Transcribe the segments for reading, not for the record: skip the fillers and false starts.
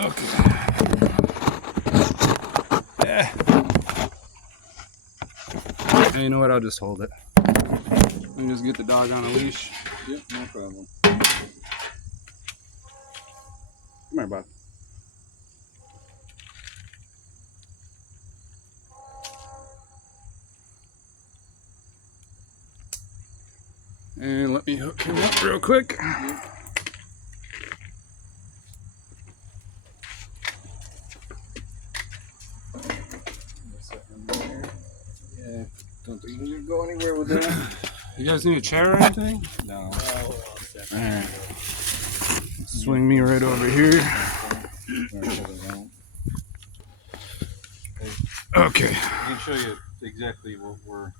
Okay. Yeah. You know what? I'll just hold it. Let me just get the dog on a leash. Yep, no problem. Come here, Bob. And let me hook him up real quick. Yeah, don't think you can go anywhere with that. You guys need a chair or anything? No. Alright. Swing me right over here. Okay. I can show you exactly what we're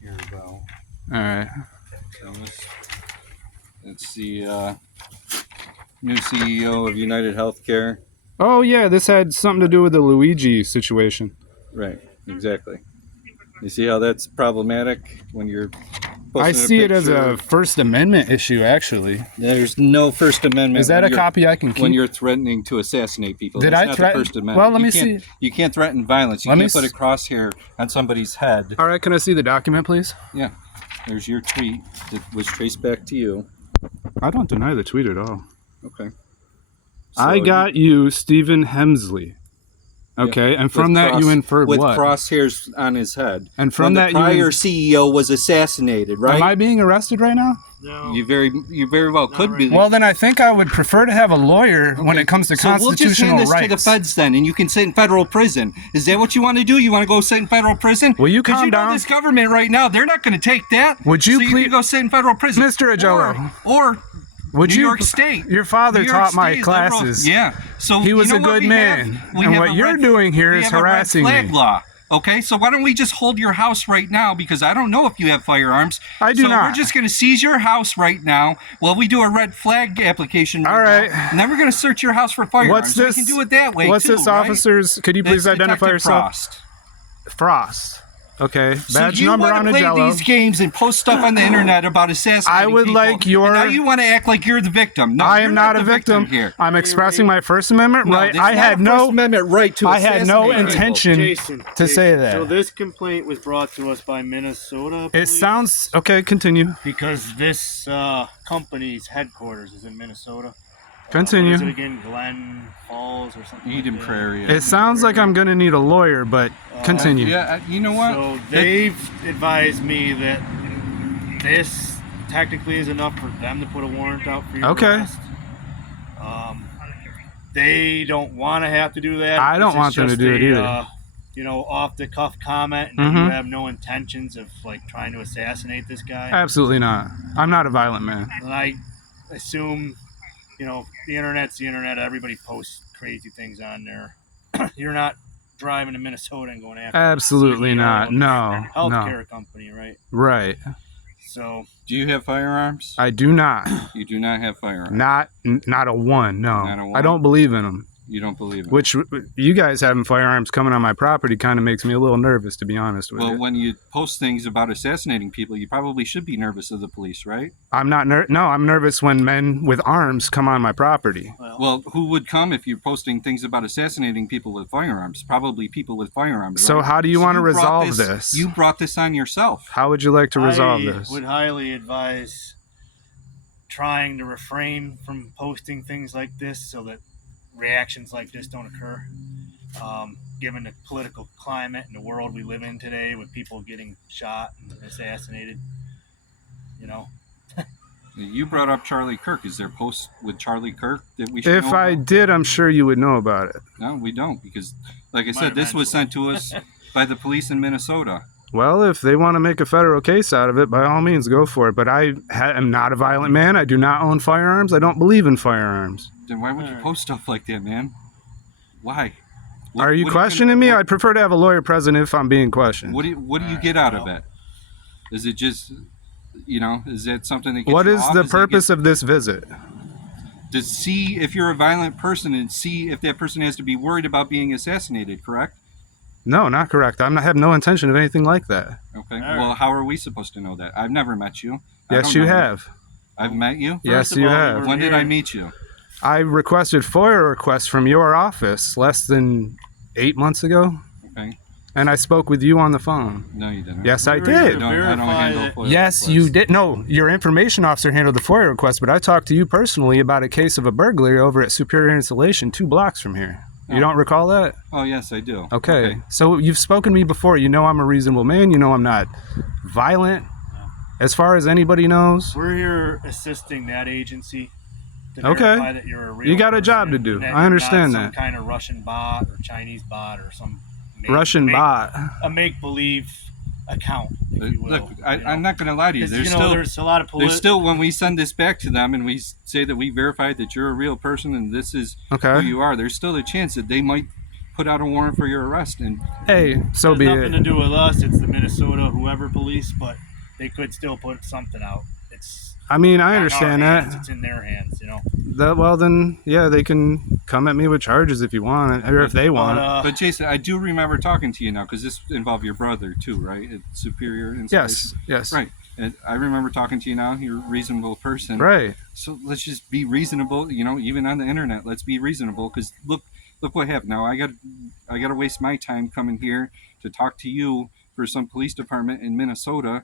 here about. Alright. So it's the new CEO of United Healthcare. Oh yeah, this had something to do with the Luigi situation. Right, exactly. You see how that's problematic when you're I posting see it as picture? a First Amendment issue, actually. There's no First Amendment. Is that when a copy I can keep? When you're threatening to assassinate people. Did That's I not threaten? the First Amendment. Well, let me see. You can't threaten violence. You Let me can't put a crosshair on somebody's head. All right, can I see the document, please? Yeah. There's your tweet that was traced back to you. I don't deny the tweet at all. Okay. I got you, Stephen Hemsley. Okay, Yeah. and from that you inferred with what? crosshairs on his head. And from when that the prior CEO was assassinated, right? Am I being arrested right now? No. You very well could be. Well, then I think I would prefer to have a lawyer when it comes to constitutional we'll just hand this rights. to the feds then, and you can sit in federal prison. Is that what you want to do? You want to go sit in federal prison? Will you 'Cause calm you know down? this government right now, they're not going to take that. Would you so please- you can go sit in federal prison, Mr. Agello. or Would New you? York State. Your father New York taught my State liberal- classes. Yeah. So He was you a know what good we man. have? We And have what a you're doing here we is have a red harassing flag me. law. Okay, so why don't we just hold your house right now? Because I don't know if you have firearms. I do so not. We're just going to seize your house right now while we do a red flag application. All right. now, and then we're going to search your house for firearms. What's this? We can do it that way. What's too, this, right? officers? Could you please That's identify Detective yourself? Frost. Frost. Okay. So Badge you number want on to a play Jello. these games and post stuff on the internet about assassinating I would people, like your- and now you want to act like you're the victim. No, I you're am not a the victim here. I'm expressing my First Amendment No, right. there's I not had a no. First Amendment right to I had no assassinate people. intention Jason, to say that. So this complaint was brought to us by Minnesota It police sounds okay. Continue. because this company's headquarters is in Minnesota. Continue. What is it again? Glen Falls or something Eden like that? Prairie. It sounds like I'm gonna need a lawyer, but continue. Yeah, you know what? So they've advised me that this technically is enough for them to put a warrant out for your Okay. arrest. They don't want to have to do that. I don't This is want them to just do it a, either. Off the cuff comment, and Mhm. you have no intentions of like trying to assassinate this guy. Absolutely not. I'm not a violent man. And I assume, the internet's the internet. Everybody posts crazy things on there. You're not driving to Minnesota and going after Absolutely CEO not. of No. No. healthcare company, right? Right. So Do you have firearms? I do not. You do not have firearms. Not a one. No. Not a one? I don't believe in them. You don't believe it. Which you guys having firearms coming on my property kind of makes me a little nervous, to be honest with Well, you. when you post things about assassinating people, you probably should be nervous of the police, right? I'm not. No, I'm nervous when men with arms come on my property. Well, who would come if you're posting things about assassinating people with firearms? Probably people with firearms. So right? how do you want to brought resolve this? You brought this on yourself. How would you like to resolve I this? would highly advise trying to refrain from posting things like this so that reactions like this don't occur. Given the political climate and the world we live in today with people getting shot and assassinated, You brought up Charlie Kirk. Is there posts with Charlie Kirk that we should If know I about? did, I'm sure you would know about it. No, we don't, because, like I Might said, have this was sent to us by the police in Minnesota. Well, if they want to make a federal case out of it, by all means, go for it. But I am not a violent man. I do not own firearms. I don't believe in firearms. Then why would you post stuff like that, man? Why? Are you questioning me? I'd prefer to have a lawyer present if I'm being questioned. What do you get out of it? Is it just, is that something that gets What you is off? the Is it purpose of this visit? to see if you're a violent person and see if that person has to be worried about being assassinated, correct? No, not correct. I have no intention of anything like that. Okay. right. Well, how are we supposed to know that? I've never met you. I Yes, don't you know have. I've met you? Yes, First of you all, have. we're When did here- I meet you? I requested FOIA requests from your office less than 8 months ago, Okay. and I spoke with you on the phone. No, you didn't. Yes, I We were here did. to I don't verify handle that- FOIA Yes, requests. you did. No, your information officer handled the FOIA request, but I talked to you personally about a case of a burglary over at Superior Insulation 2 blocks from here. You Oh. don't recall that? Oh, yes, I do. Okay. So you've spoken to me before. You know I'm a reasonable man. You know I'm not violent, as far as anybody knows. We're here assisting that agency to Okay. verify that you're a real You got a person job to and do. that I you're understand not that. some kind of Russian bot or Chinese bot or some Russian bot. a make-believe account, if you will. Look, you I'm know? not going to lie to you. 'Cause, There's you know, still there's a lot of there's still when we send this back to them and we say that we verified that you're a real person and this is who Okay. you are, there's still a chance that they might put out a warrant for your arrest. And Hey, so There's be nothing to it. do with us. It's the Minnesota whoever police, but they could still put something out. It's I mean, I not in our understand hands, that. It's in their hands, you know. Well, then, yeah, they can come at me with charges if you want, or if they want. but Jason, I do remember talking to you now because this involved your brother too, right? At Superior Insulation. Yes. Right. And I remember talking to you now. You're a reasonable person. Right. So let's just be reasonable. You know, even on the internet, let's be reasonable. Because look what happened. Now I got to waste my time coming here to talk to you for some police department in Minnesota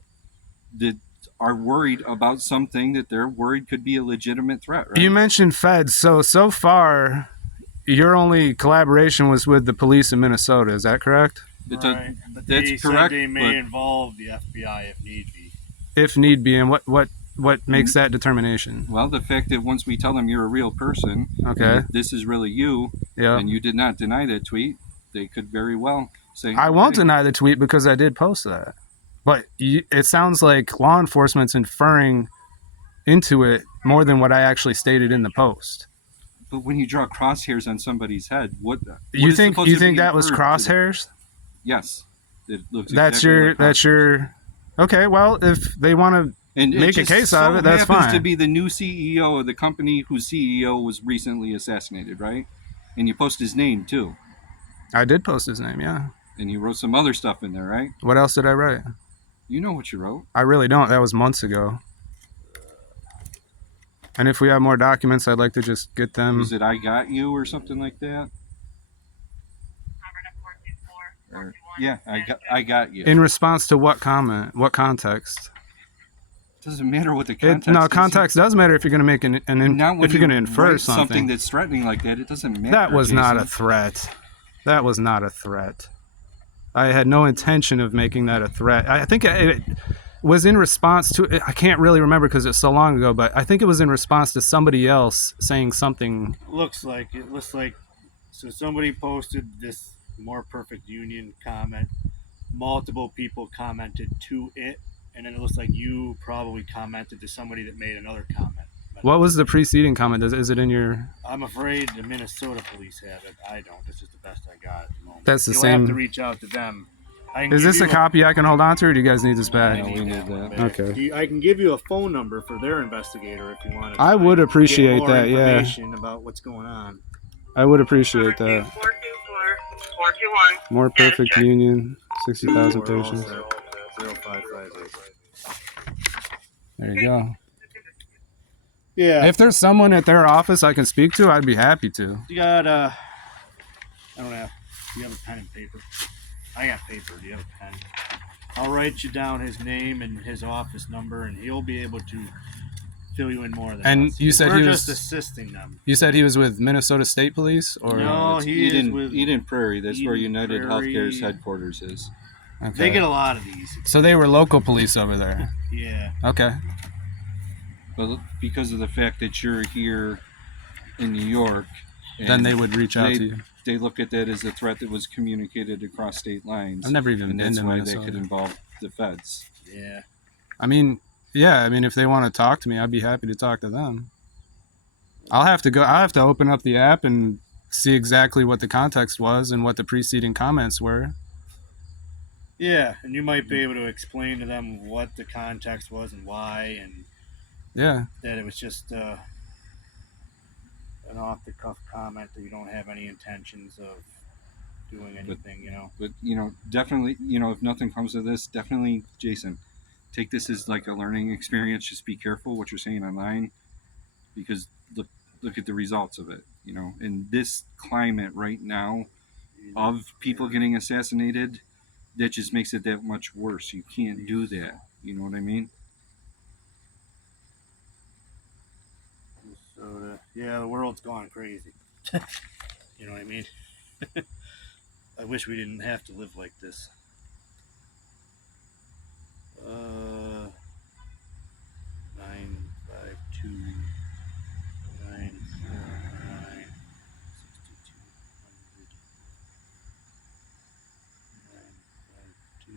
that are worried about something that they're worried could be a legitimate threat. Right? You mentioned feds, so far, your only collaboration was with the police in Minnesota. Is that correct? It's a- Right. But that's they correct, said they may but- involve the FBI if need be. If need be, and what makes that determination? well, the fact that once we tell them you're a real person, Okay. and this is really you, Yeah. and you did not deny that tweet, they could very well say, I won't "Hey, deny the tweet because I did post that. But it sounds like law enforcement's inferring into it more than what I actually stated in the post. But when you draw crosshairs on somebody's head, what You is think supposed you to think be that was inferred to crosshairs? Yes, it looks. That's exactly your like that's crosshairs. your. Okay, well, if they want to And make a just case out of it, that's happens to fine. be the new CEO of the company whose CEO was recently assassinated, right? And you post his name too, I did post his name, yeah. and you wrote some other stuff in there, right? What else did I write? You know what you wrote. I really don't. That was months ago. And if we have more documents, I'd like to just get them. Was it "I got you" or something like that? Or, yeah, I got you. In response to what comment? What context? Doesn't matter what the context. is. Context does matter if you're going to make Not when if you're going to you infer write something something. that's threatening like that. It doesn't matter. That was not a Jason. threat. That was not a threat. I had no intention of making that a threat. I think it was in response to. I can't really remember because it's so long ago, but I think it was in response to somebody else saying something. It looks like so somebody posted this more perfect union comment. Multiple people commented to it, and then it looks like you probably commented to somebody that made another comment. But What was the preceding comment? Is it in your? I'm afraid the Minnesota police have it. I don't. This is the best I got at the moment. That's the You'll same- have to reach out to them. I can Is give this a you copy I can hold on to, or do you guys need this I back? we need one that. back. Okay. I can give you a phone number for their investigator if you want to. I would appreciate more that, yeah. information about what's going on. I would appreciate that. 421. More perfect union, 60,000 We're all patients. set. 0558. There you go. Yeah. If there's someone at their office I can speak to, I'd be happy to. You got I don't have. Do you have a pen and paper? I got paper. Do you have a pen? I'll write you down his name and his office number, and he'll be able to fill you in more than And us. you said we're he just was- assisting them. You said he was with Minnesota State Police, or No, It's he is Eden, with Eden Prairie. That's where Eden United Prairie. Healthcare's headquarters is. Okay. They get a lot of these. So they were local police over there. Yeah. Okay. But because of the fact that you're here in New York, Then and they would reach out to you. They look at that as a threat that was communicated across state lines. I've never even and been that's to why Minnesota. they could involve the feds. Yeah. I mean, yeah. I mean, if they want to talk to me, I'd be happy to talk to them. I'll have to open up the app and see exactly what the context was and what the preceding comments were. Yeah, and you might be able to explain to them what the context was and why, and Yeah. that it was just an off-the-cuff comment that you don't have any intentions of doing anything, you know. But definitely, if nothing comes of this, definitely, Jason, take this as like a learning experience. Just be careful what you're saying online, because look at the results of it. You know, in this climate right now of people getting assassinated, that just makes it that much worse. You can't do that. You know what I mean? So yeah, the world's gone crazy. You know what I mean? I wish we didn't have to live like this. 952 949 6200 952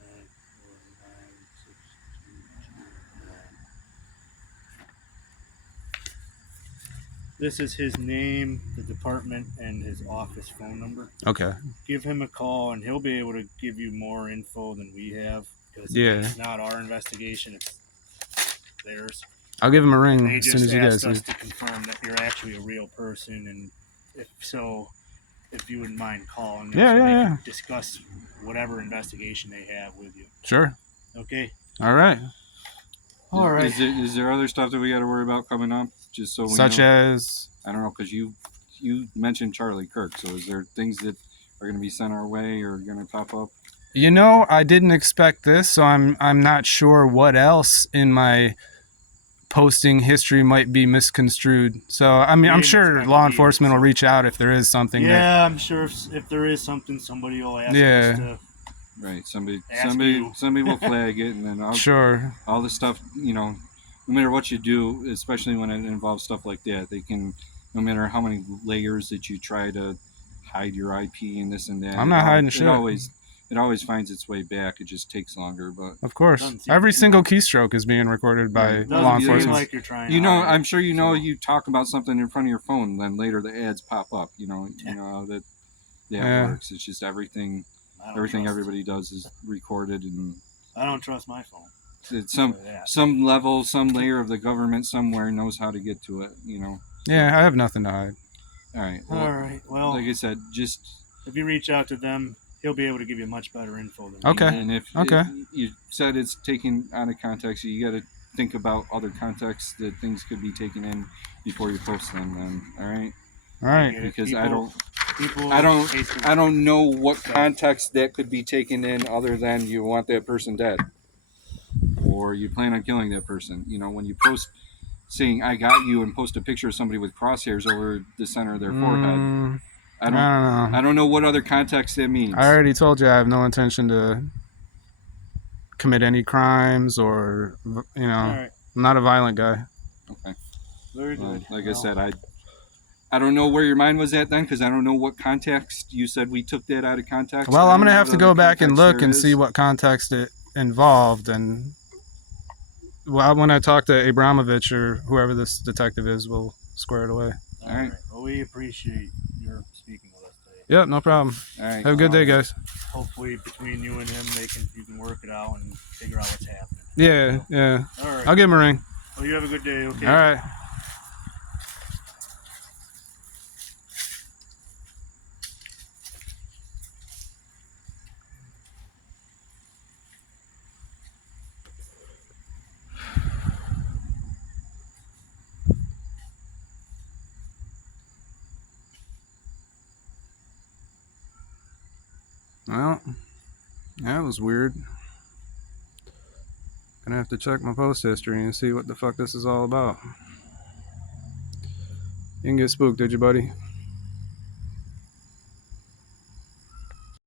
949 6229. This is his name, the department, and his office phone number. Okay. Give him a call, and he'll be able to give you more info than we have. Because Yeah. it's not our investigation; it's theirs. I'll give him a ring They as just soon as you guys asked us leave. to confirm that you're actually a real person, and if so, if you wouldn't mind calling them, Yeah, so yeah, they yeah. can discuss whatever investigation they have with you. Sure. Okay. All right. All right. Is there other stuff that we got to worry about coming up? Just so we Such know. as. I don't know, because you mentioned Charlie Kirk. So is there things that are going to be sent our way or going to pop up? You know, I didn't expect this, so I'm not sure what else in my posting history might be misconstrued. So I mean, I'm Didn't sure expect law it either, enforcement will so- reach out if there is something. Yeah, I'm sure if there is something, somebody will ask Yeah. us to. Right. Somebody Ask you. will flag it, and then That, sure. all the stuff. You know, no matter what you do, especially when it involves stuff like that, they can. No matter how many layers that you try to hide your IP and this and that, I'm not hiding it shit. It always finds its way back. It just takes longer, but Of course, Doesn't seem every to- single keystroke is being recorded by Right. law Doesn't seem enforcement. like you're trying. you to know, hide I'm it, sure you know. so- You talk about something in front of your phone, and then later the ads pop up. You know how that Yeah. works. It's just everything. I don't Everything trust- everybody does is recorded, and I don't trust my phone. it's Yeah. some level, some layer of the government somewhere knows how to get to it. You know. Yeah, I have nothing to hide. All right. All right. Well, Like I said, just if you reach out to them, he'll be able to give you much better info than Okay. me. And if Okay. you said it's taken out of context, you got to think about other contexts that things could be taken in before you post them. Then, all right? All right. Yeah, Because I people don't hate to- I don't know what context that could be taken in other than you want that person dead, or you plan on killing that person. You know, when you post saying "I got you" and post a picture of somebody with crosshairs over the center of their forehead, Mm, I I don't. don't know. I don't know what other context that means. I already told you I have no intention to commit any crimes or, All I'm right. not a violent guy. Okay. Very Well, good. like I Well, said, I don't know where your mind was at then, because I don't know what context you said we took that out of context. Well, I I'm don't going to know have what to go other back and context look there and is. see what context it involved. And well, when I talk to Abramovich or whoever this detective is, we'll square it away. all All right. right. Well, we appreciate your speaking with us today. Yep, no problem. All right. Have a good day, guys. Hopefully, between you and him, you can work it out and figure out what's happening. Yeah, yeah. All right. I'll give him a ring. Well, you have a good day. Okay. All right. Well, that was weird. Gonna have to check my post history and see what the fuck this is all about. You didn't get spooked, did you, buddy?